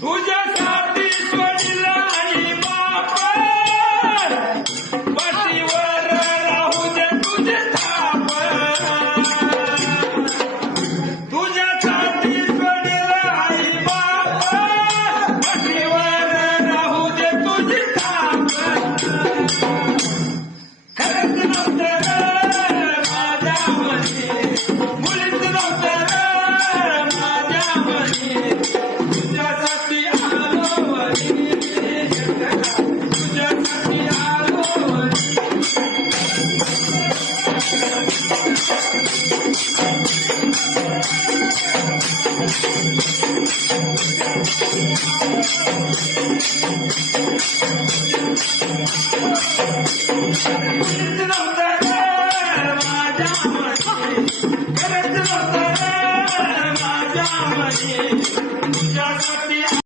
तुझ्यासाठी सोडला आणि बाप पाठीवर राहू दे तुझे थाप तुझ्यासाठी सोडला आणि बाप पाठीवर राहू दे तुझे थाप खरंच नव्हतं माझ्या मनी मुलीच नव्हतं माझ्या मनी तुझ्यासाठी आलो वरी तुझ्यासाठी आलो वरी मुलीच नव्हतं माझ्या मनी खरंच नव्हतं माझ्या मनी तुझ्यासाठी